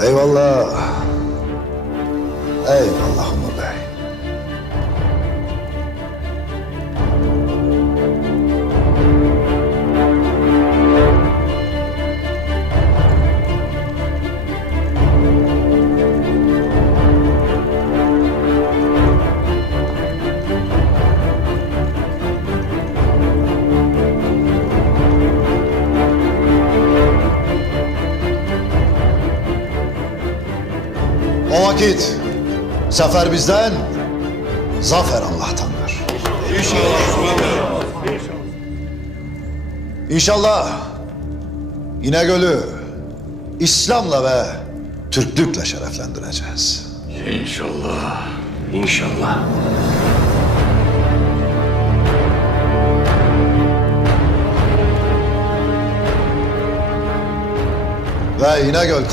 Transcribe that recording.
Eyvallah. Eyvallah Umur Bey. O vakit zafer bizden, zafer Allah'tandır. İnşallah İnegöl'ü İslam'la ve Türklükle şereflendireceğiz. İnşallah. İnşallah. Ve İnegöl